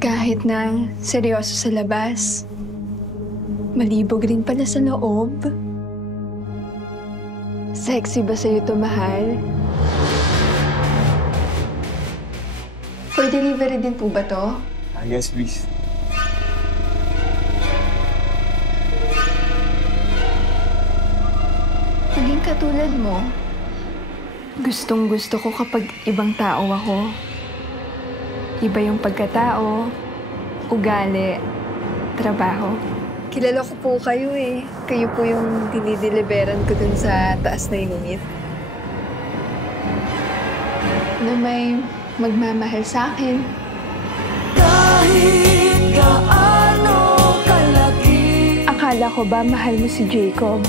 Kahit na seryoso sa labas, malibog rin pala sa loob. Sexy ba sa'yo to, mahal? For delivery din po ba to? Yes, please. Maging katulad mo. Gustong-gusto ko kapag ibang tao ako. Iba yung pagkatao, ugali, trabaho. Kilala ko po kayo eh. Kayo po yung dinideliveran ko dun sa taas na unit. Na may magmamahal sa akin. Kahit gaano kalaki. Akala ko ba mahal mo si Jacob?